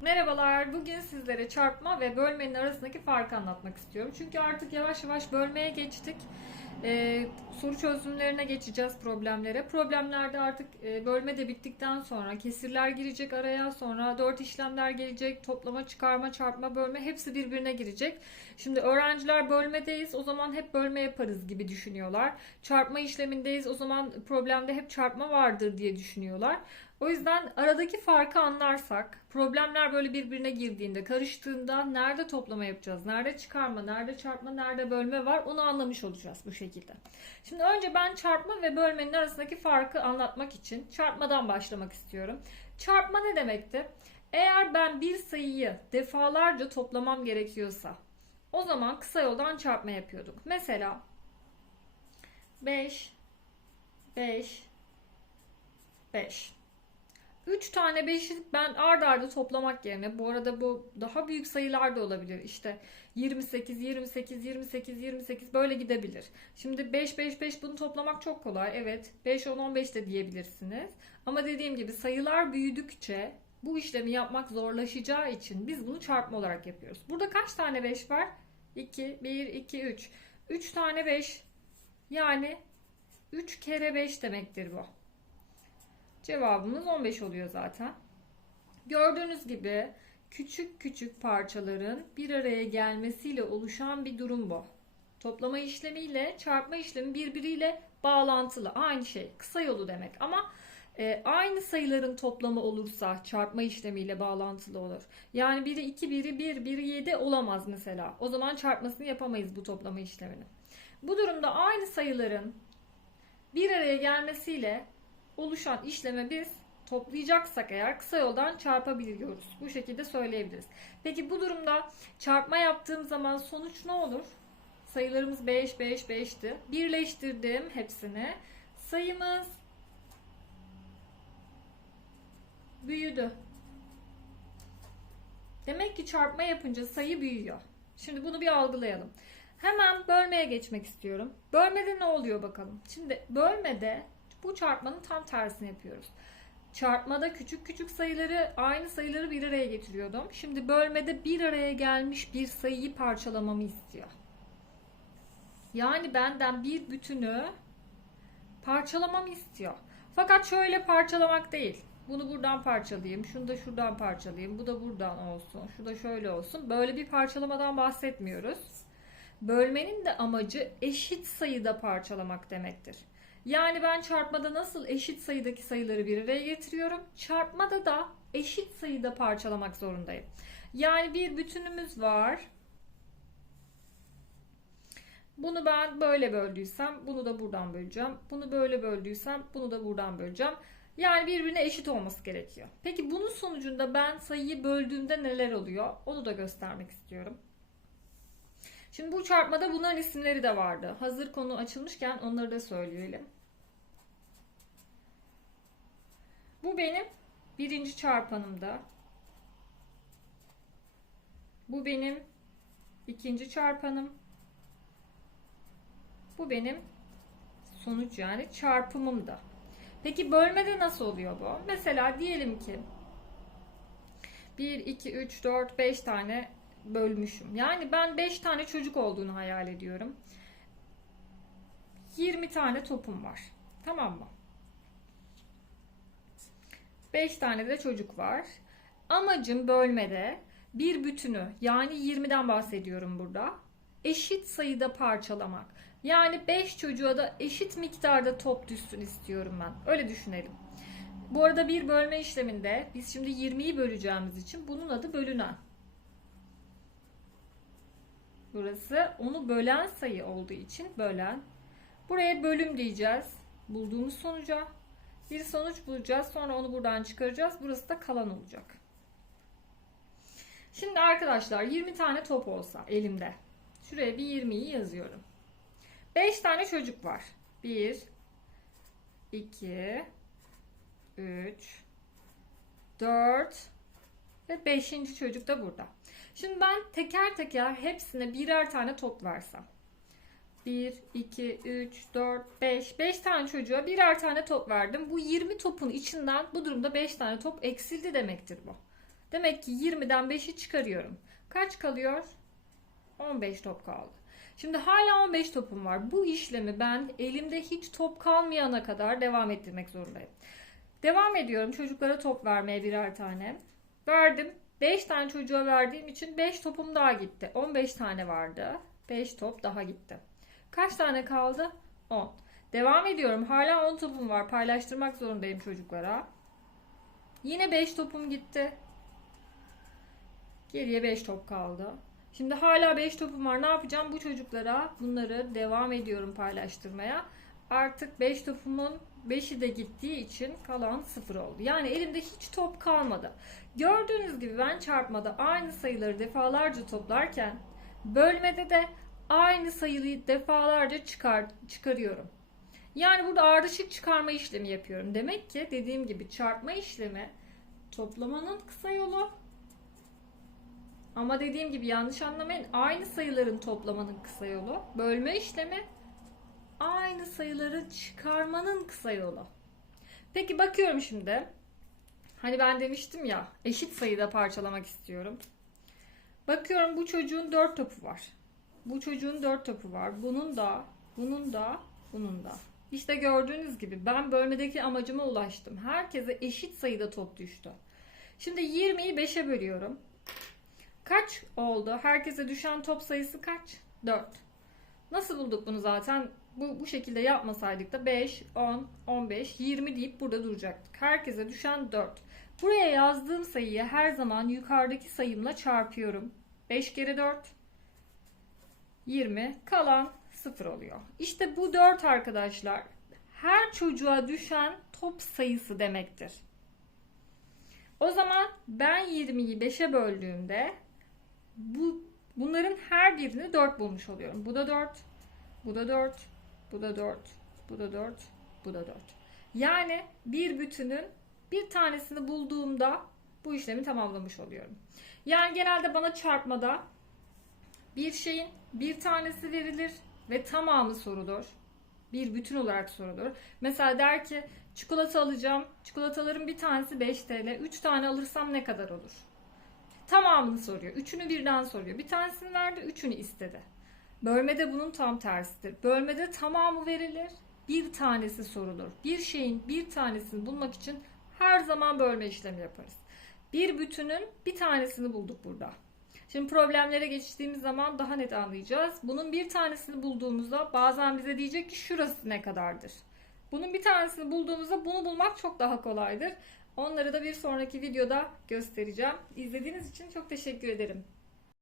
Merhabalar. Bugün sizlere çarpma ve bölmenin arasındaki farkı anlatmak istiyorum. Çünkü artık yavaş yavaş bölmeye geçtik. Ee, soru çözümlerine geçeceğiz problemlere. Problemlerde artık e, bölme de bittikten sonra kesirler girecek araya. Sonra dört işlemler gelecek. Toplama, çıkarma, çarpma, bölme hepsi birbirine girecek. Şimdi öğrenciler bölmedeyiz. O zaman hep bölme yaparız gibi düşünüyorlar. Çarpma işlemindeyiz. O zaman problemde hep çarpma vardır diye düşünüyorlar. O yüzden aradaki farkı anlarsak, problemler böyle birbirine girdiğinde, karıştığında nerede toplama yapacağız, nerede çıkarma, nerede çarpma, nerede bölme var onu anlamış olacağız bu şekilde. Şimdi önce ben çarpma ve bölmenin arasındaki farkı anlatmak için çarpmadan başlamak istiyorum. Çarpma ne demekti? Eğer ben bir sayıyı defalarca toplamam gerekiyorsa o zaman kısa yoldan çarpma yapıyorduk. Mesela 5 5 5 3 tane 5'i ben ard arda toplamak yerine bu arada bu daha büyük sayılar da olabilir. İşte 28, 28, 28, 28 böyle gidebilir. Şimdi 5, 5, 5 bunu toplamak çok kolay. Evet 5, 10, 15 de diyebilirsiniz. Ama dediğim gibi sayılar büyüdükçe bu işlemi yapmak zorlaşacağı için biz bunu çarpma olarak yapıyoruz. Burada kaç tane 5 var? 2, 1, 2, 3. 3 tane 5 yani 3 kere 5 demektir bu. Cevabımız 15 oluyor zaten. Gördüğünüz gibi küçük küçük parçaların bir araya gelmesiyle oluşan bir durum bu. Toplama işlemiyle çarpma işlemi birbiriyle bağlantılı. Aynı şey. Kısa yolu demek ama e, aynı sayıların toplamı olursa çarpma işlemiyle bağlantılı olur. Yani biri 2, biri 1, biri 7 olamaz mesela. O zaman çarpmasını yapamayız bu toplama işlemini. Bu durumda aynı sayıların bir araya gelmesiyle oluşan işleme biz toplayacaksak eğer kısa yoldan çarpabiliyoruz. Bu şekilde söyleyebiliriz. Peki bu durumda çarpma yaptığım zaman sonuç ne olur? Sayılarımız 5, 5, 5'ti. Birleştirdim hepsini. Sayımız büyüdü. Demek ki çarpma yapınca sayı büyüyor. Şimdi bunu bir algılayalım. Hemen bölmeye geçmek istiyorum. Bölmede ne oluyor bakalım. Şimdi bölmede bu çarpmanın tam tersini yapıyoruz. Çarpmada küçük küçük sayıları aynı sayıları bir araya getiriyordum. Şimdi bölmede bir araya gelmiş bir sayıyı parçalamamı istiyor. Yani benden bir bütünü parçalamamı istiyor. Fakat şöyle parçalamak değil. Bunu buradan parçalayayım, şunu da şuradan parçalayayım, bu da buradan olsun, şu da şöyle olsun. Böyle bir parçalamadan bahsetmiyoruz. Bölmenin de amacı eşit sayıda parçalamak demektir. Yani ben çarpmada nasıl eşit sayıdaki sayıları bir araya getiriyorum. Çarpmada da eşit sayıda parçalamak zorundayım. Yani bir bütünümüz var. Bunu ben böyle böldüysem bunu da buradan böleceğim. Bunu böyle böldüysem bunu da buradan böleceğim. Yani birbirine eşit olması gerekiyor. Peki bunun sonucunda ben sayıyı böldüğümde neler oluyor? Onu da göstermek istiyorum. Şimdi bu çarpmada bunların isimleri de vardı. Hazır konu açılmışken onları da söyleyelim. Bu benim birinci çarpanımda. Bu benim ikinci çarpanım. Bu benim sonuç yani çarpımım da. Peki bölmede nasıl oluyor bu? Mesela diyelim ki 1, 2, 3, 4, 5 tane bölmüşüm. Yani ben 5 tane çocuk olduğunu hayal ediyorum. 20 tane topum var. Tamam mı? 5 tane de çocuk var. Amacım bölmede bir bütünü yani 20'den bahsediyorum burada. Eşit sayıda parçalamak. Yani 5 çocuğa da eşit miktarda top düşsün istiyorum ben. Öyle düşünelim. Bu arada bir bölme işleminde biz şimdi 20'yi böleceğimiz için bunun adı bölünen. Burası onu bölen sayı olduğu için bölen. Buraya bölüm diyeceğiz. Bulduğumuz sonuca bir sonuç bulacağız. Sonra onu buradan çıkaracağız. Burası da kalan olacak. Şimdi arkadaşlar 20 tane top olsa elimde. Şuraya bir 20'yi yazıyorum. 5 tane çocuk var. 1 2 3 4 ve 5. çocuk da burada. Şimdi ben teker teker hepsine birer tane top versem. 1, 2, 3, 4, 5. 5 tane çocuğa birer tane top verdim. Bu 20 topun içinden bu durumda 5 tane top eksildi demektir bu. Demek ki 20'den 5'i çıkarıyorum. Kaç kalıyor? 15 top kaldı. Şimdi hala 15 topum var. Bu işlemi ben elimde hiç top kalmayana kadar devam ettirmek zorundayım. Devam ediyorum çocuklara top vermeye birer tane. Verdim. 5 tane çocuğa verdiğim için 5 topum daha gitti. 15 tane vardı. 5 top daha gitti. Kaç tane kaldı? 10. Devam ediyorum. Hala 10 topum var. Paylaştırmak zorundayım çocuklara. Yine 5 topum gitti. Geriye 5 top kaldı. Şimdi hala 5 topum var. Ne yapacağım? Bu çocuklara bunları devam ediyorum paylaştırmaya. Artık 5 topumun 5'i de gittiği için kalan 0 oldu. Yani elimde hiç top kalmadı. Gördüğünüz gibi ben çarpmada aynı sayıları defalarca toplarken bölmede de aynı sayıyı defalarca çıkar, çıkarıyorum. Yani burada ardışık çıkarma işlemi yapıyorum. Demek ki dediğim gibi çarpma işlemi toplamanın kısa yolu. Ama dediğim gibi yanlış anlamayın. Aynı sayıların toplamanın kısa yolu. Bölme işlemi aynı sayıları çıkarmanın kısa yolu. Peki bakıyorum şimdi. Hani ben demiştim ya eşit sayıda parçalamak istiyorum. Bakıyorum bu çocuğun 4 topu var. Bu çocuğun 4 topu var. Bunun da, bunun da, bunun da. İşte gördüğünüz gibi ben bölmedeki amacıma ulaştım. Herkese eşit sayıda top düştü. Şimdi 20'yi 5'e bölüyorum. Kaç oldu? Herkese düşen top sayısı kaç? 4. Nasıl bulduk bunu zaten? Bu, bu şekilde yapmasaydık da 5, 10, 15, 20 deyip burada duracaktık. Herkese düşen 4. Buraya yazdığım sayıyı her zaman yukarıdaki sayımla çarpıyorum. 5 kere 4, 20. Kalan 0 oluyor. İşte bu 4 arkadaşlar her çocuğa düşen top sayısı demektir. O zaman ben 20'yi 5'e böldüğümde bu bunların her birini 4 bulmuş oluyorum. Bu da 4, bu da 4, bu da 4, bu da 4, bu da 4. Yani bir bütünün bir tanesini bulduğumda bu işlemi tamamlamış oluyorum. Yani genelde bana çarpmada bir şeyin bir tanesi verilir ve tamamı sorulur. Bir bütün olarak sorulur. Mesela der ki çikolata alacağım. Çikolataların bir tanesi 5 TL. 3 tane alırsam ne kadar olur? Tamamını soruyor. Üçünü birden soruyor. Bir tanesini verdi, üçünü istedi. Bölmede bunun tam tersidir. Bölmede tamamı verilir, bir tanesi sorulur. Bir şeyin bir tanesini bulmak için her zaman bölme işlemi yaparız. Bir bütünün bir tanesini bulduk burada. Şimdi problemlere geçtiğimiz zaman daha net anlayacağız. Bunun bir tanesini bulduğumuzda bazen bize diyecek ki şurası ne kadardır. Bunun bir tanesini bulduğumuzda bunu bulmak çok daha kolaydır. Onları da bir sonraki videoda göstereceğim. İzlediğiniz için çok teşekkür ederim.